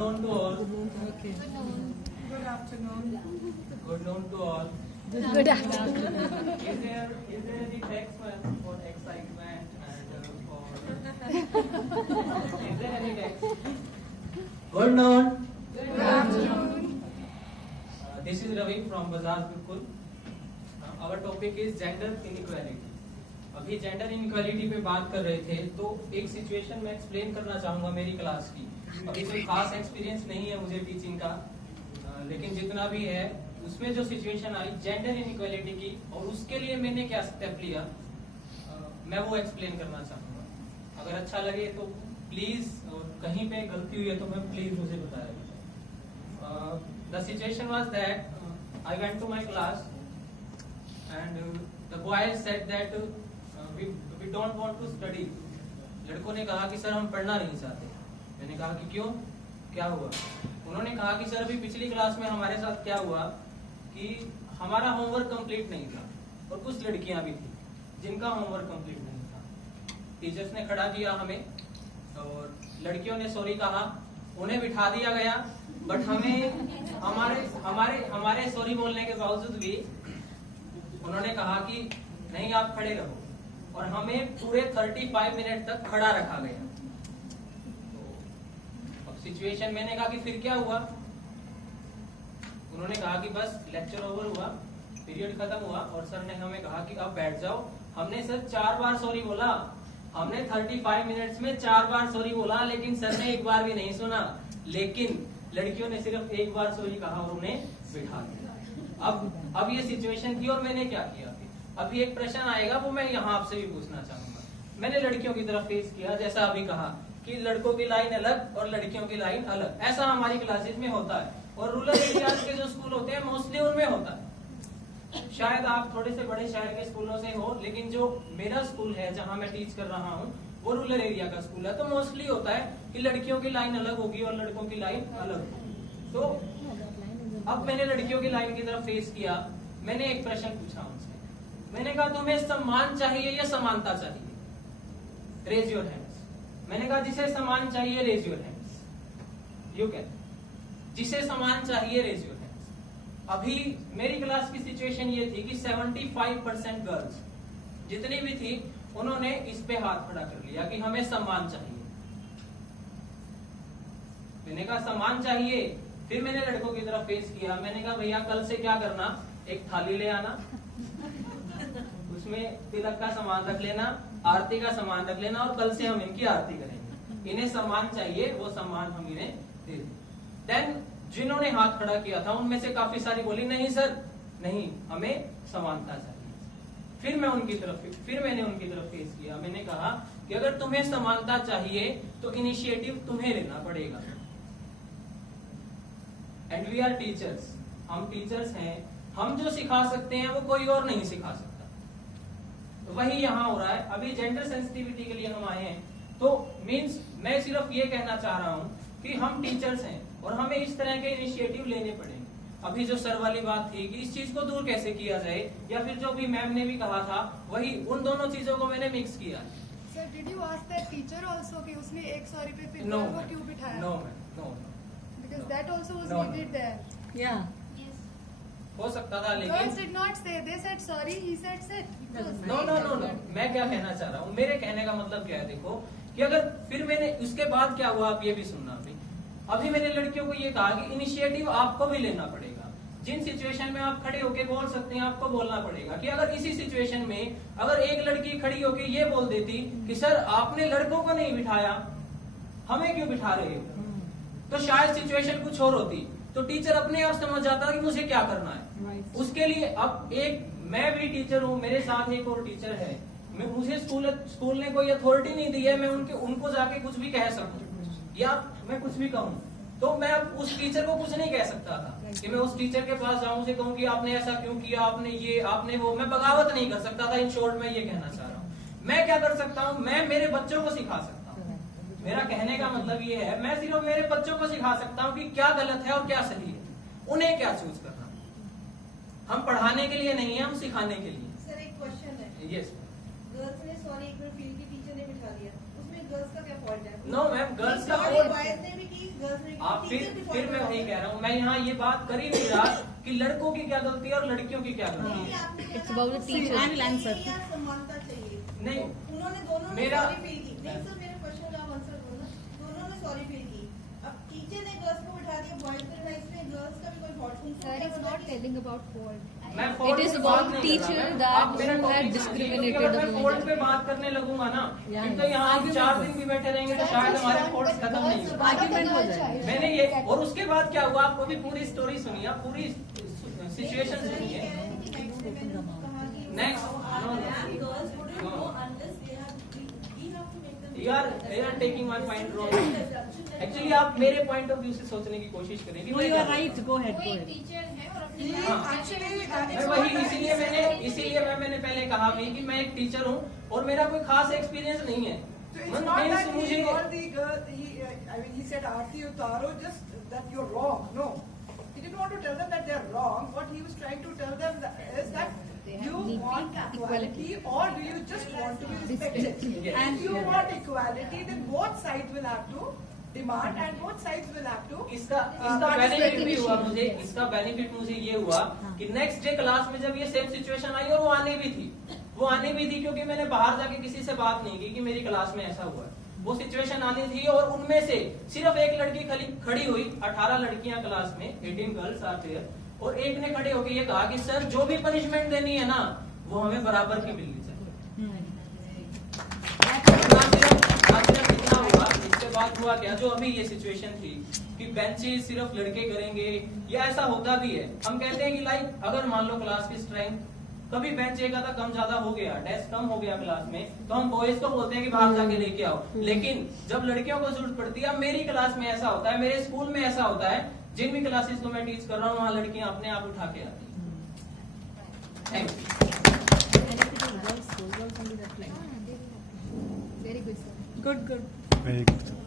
noon to all. Okay. Good afternoon. Good noon to all. Good afternoon. Is there any text for excitement and for? Is there any text? Good noon. Good afternoon. This is Ravi from Bajaj Gurukul. Our topic is gender inequality. अभी gender inequality पे बात कर रहे थे, तो एक situation में explain करना चाहूंगा मेरी क्लास की। अभी कोई खास एक्सपीरियंस नहीं है मुझे टीचिंग का, लेकिन जितना भी है उसमें जो सिचुएशन आई जेंडर इनइक्वालिटी की और उसके लिए मैंने क्या स्टेप लिया, मैं वो एक्सप्लेन करना चाहूंगा। अगर अच्छा लगे तो प्लीज, और कहीं पे गलती हुई है तो मैं प्लीज मुझे बताया। The situation was that I went to my class and the boys said that we don't want to study. लड़कों ने कहा कि सर हम पढ़ना नहीं चाहते। मैंने कहा कि क्यों, क्या हुआ? उन्होंने कहा कि सर अभी पिछली क्लास में हमारे साथ क्या हुआ कि हमारा होमवर्क कंप्लीट नहीं था और कुछ लड़कियां भी थी जिनका होमवर्क कंप्लीट नहीं था। टीचर्स ने खड़ा किया हमें और लड़कियों ने सॉरी कहा, उन्हें बिठा दिया गया, बट हमें हमारे सॉरी बोलने के बावजूद भी उन्होंने कहा कि नहीं आप खड़े रहो, और हमें पूरे 35 मिनट तक खड़ा रखा गया। तो अब सिचुएशन, मैंने कहा कि फिर क्या हुआ? उन्होंने कहा कि बस लेक्चर ओवर हुआ, पीरियड खत्म हुआ और सर ने हमें कहा कि अब बैठ जाओ। हमने सर 4 बार सॉरी बोला, हमने 35 मिनट्स में 4 बार सॉरी बोला, लेकिन सर ने एक बार भी नहीं सुना। लेकिन लड़कियों ने सिर्फ एक बार सॉरी कहा और उन्हें बिठा दिया। अब ये सिचुएशन थी और मैंने क्या किया? अभी एक प्रश्न आएगा, वो मैं यहाँ आपसे भी पूछना चाहूंगा। मैंने लड़कियों की तरफ फेस किया, जैसा अभी कहा कि लड़कों की लाइन अलग और लड़कियों की लाइन अलग, ऐसा हमारी क्लासेज में होता है। और रूरल एरियाज के जो स्कूल होते हैं मोस्टली उनमें होता है। शायद आप थोड़े से बड़े शहर के स्कूलों से हो, लेकिन जो मेरा स्कूल है जहाँ मैं टीच कर रहा हूँ वो रूरल एरिया का स्कूल है, तो मोस्टली होता है कि लड़कियों की लाइन अलग होगी और लड़कों की लाइन अलग होगी। तो अब मैंने लड़कियों की लाइन की तरफ फेस किया। मैंने एक प्रश्न पूछा उनसे, मैंने कहा तुम्हें सम्मान चाहिए या समानता चाहिए? Raise your hands. मैंने कहा जिसे सम्मान चाहिए raise your hands. You can, जिसे सम्मान चाहिए रेज योर हैंड्स। अभी मेरी क्लास की सिचुएशन ये थी कि 75% गर्ल्स जितनी भी थी उन्होंने इस पे हाथ खड़ा कर लिया कि हमें सम्मान चाहिए। मैंने कहा सम्मान चाहिए। फिर मैंने लड़कों की तरफ फेस किया। मैंने कहा भैया कल से क्या करना, एक थाली ले आना, उसमें तिलक का सामान रख लेना, आरती का सामान रख लेना, और कल से हम इनकी आरती करेंगे। इन्हें सम्मान चाहिए, वो सम्मान हम इन्हें दे दें। देन जिन्होंने हाथ खड़ा किया था उनमें से काफी सारी बोली नहीं सर नहीं, हमें समानता चाहिए। फिर मैंने उनकी तरफ फेस किया। मैंने कहा कि अगर तुम्हें समानता चाहिए तो इनिशिएटिव तुम्हें लेना पड़ेगा। एंड वी आर टीचर्स, हम टीचर्स हैं, हम जो सिखा सकते हैं वो कोई और नहीं सिखा सकता। तो वही यहाँ हो रहा है। अभी जेंडर सेंसिटिविटी के लिए हम आए हैं, तो मींस मैं सिर्फ ये कहना चाह रहा हूँ कि हम टीचर्स हैं और हमें इस तरह के इनिशिएटिव लेने पड़ेंगे। अभी जो सर वाली बात थी कि इस चीज को दूर कैसे किया जाए, या फिर जो अभी मैम ने भी कहा था, वही उन दोनों चीजों को मैंने मिक्स किया। Sir, did you ask that teacher also कि उसने एक सॉरी पे फिर No, को क्यों बिठाया? No. Because that also was No. needed there. Yeah. हो सकता था, Girls लेकिन did not say. They said sorry. He said sit. No. मैं क्या कहना चाह रहा हूँ, मेरे कहने का मतलब क्या है, देखो कि अगर फिर मैंने उसके बाद क्या हुआ आप ये भी सुनना। अभी मैंने लड़कियों को ये कहा कि इनिशिएटिव आपको भी लेना पड़ेगा। जिन सिचुएशन में आप खड़े होके बोल सकते हैं आपको बोलना पड़ेगा। कि अगर इसी सिचुएशन में अगर एक लड़की खड़ी होके ये बोल देती कि सर आपने लड़कों को नहीं बिठाया, हमें क्यों बिठा रहे हो, तो शायद सिचुएशन कुछ और होती। तो टीचर अपने आप समझ जाता कि मुझे क्या करना है। उसके लिए अब मैं भी टीचर हूँ, मेरे साथ एक और टीचर है, मुझे स्कूल ने कोई अथॉरिटी नहीं दी है मैं उनको जाके कुछ भी कह सकूं या मैं कुछ भी कहूँ। तो मैं अब उस टीचर को कुछ नहीं कह सकता था कि मैं उस टीचर के पास जाऊं, उसे कहूं कि आपने ऐसा क्यों किया, आपने ये आपने वो। मैं बगावत नहीं कर सकता था। इन शॉर्ट में ये कहना चाह रहा हूँ। मैं क्या कर सकता हूँ, मैं मेरे बच्चों को सिखा सकता हूँ। मेरा कहने का मतलब ये है, मैं सिर्फ मेरे बच्चों को सिखा सकता हूँ कि क्या गलत है और क्या सही है, उन्हें क्या चूज करना। हम पढ़ाने के लिए नहीं है, हम सिखाने के लिए। सर एक क्वेश्चन है। यस। गर्ल्स ने सॉरी एक बार फील की, टीचर ने बिठा दिया, उसमें गर्ल्स का क्या फॉल्ट है? नो मैम, गर्ल्स का सॉरी फॉल्ट बॉयज ने भी की, गर्ल्स ने की, आप फिर मैं वही कह रहा हूँ, मैं यहाँ ये बात कर ही नहीं रहा कि लड़कों की क्या गलती है और लड़कियों की क्या गलती है। It's about the teacher. I will answer. समानता चाहिए। नहीं, उन्होंने दोनों ने मेरा- सॉरी फील की। नहीं सर, मेरे क्वेश्चन का आंसर दो ना। दोनों ने सॉरी फील की। अब टीचर ने गर्ल्स को बिठा दिया, बॉयज को बिठा, इसमें गर्ल्स का भी कोई फॉल्ट नहीं। Sir is not telling about fault. मैं It fault is पे about बात नहीं teacher कर रहा, that आप मेरा who had topic discriminated समझिए, the अगर मैं women. fault पे बात करने लगूंगा ना, Yeah, फिर तो यहाँ हम argument 4 was- दिन भी बैठे रहेंगे तो Sir, शायद just हमारे one, थॉट्स but खत्म नहीं girls- होंगे। Argument हो girl जाएगा। child. मैंने ये, और उसके बाद क्या हुआ, आपको भी पूरी स्टोरी सुनिए, आप पूरी सिचुएशन सर, ये सुनिए। कह रहे थे कि next day मैंने उनको कहा कि Next, no, no. girls wouldn't No. know unless they have we have to make them You are taking my point wrong. Actually आप मेरे पॉइंट ऑफ व्यू से सोचने की कोशिश करेंगे। No, you are right. Go ahead. Go ahead. Teacher है और अपनी हाँ। मैं वही इसीलिए मैंने पहले कहा भी कि मैं एक टीचर हूँ और मेरा कोई खास एक्सपीरियंस नहीं है। So it's not Means that मुझे he called the girl, he said Aarti Utaro, just that you're wrong. No. He didn't want to tell them that they're wrong. What he was trying to tell them is that you want equality or do you just want to be respected? Yes. And if you want equality, then both sides will have to demand and both sides will have to इसका benefit भी हुआ मुझे, इसका benefit मुझे ये हुआ कि next day class में जब ये सेम सिचुएशन आई और वो आने भी थी क्योंकि मैंने बाहर जाके किसी से बात नहीं की कि मेरी क्लास में ऐसा हुआ है। वो सिचुएशन आनी थी और उनमें से सिर्फ एक लड़की खड़ी हुई, 18 लड़कियां क्लास में, 18 गर्ल्स आर देयर, और एक ने खड़े होकर ये कहा कि सर जो भी पनिशमेंट देनी है ना वो हमें बराबर की मिलनी चाहिए। ना सिर्फ इतना हुआ, इसके बाद हुआ क्या, जो अभी ये सिचुएशन थी कि बेंचेस सिर्फ लड़के करेंगे, या ऐसा होता भी है। हम कहते हैं कि लाइक अगर मान लो क्लास की स्ट्रेंथ कभी बेंच एक आधा कम ज्यादा हो गया, डेस्क कम हो गया क्लास में, तो हम बॉयज को बोलते हैं कि बाहर जाके लेके आओ। लेकिन जब लड़कियों को जरूरत पड़ती है, मेरी क्लास में ऐसा होता है, मेरे स्कूल में ऐसा होता है, जिन भी क्लासेस को मैं टीच कर रहा हूँ वहाँ लड़कियां अपने आप उठा के आती हैं। Thank you. Very good sir. Good. Very good.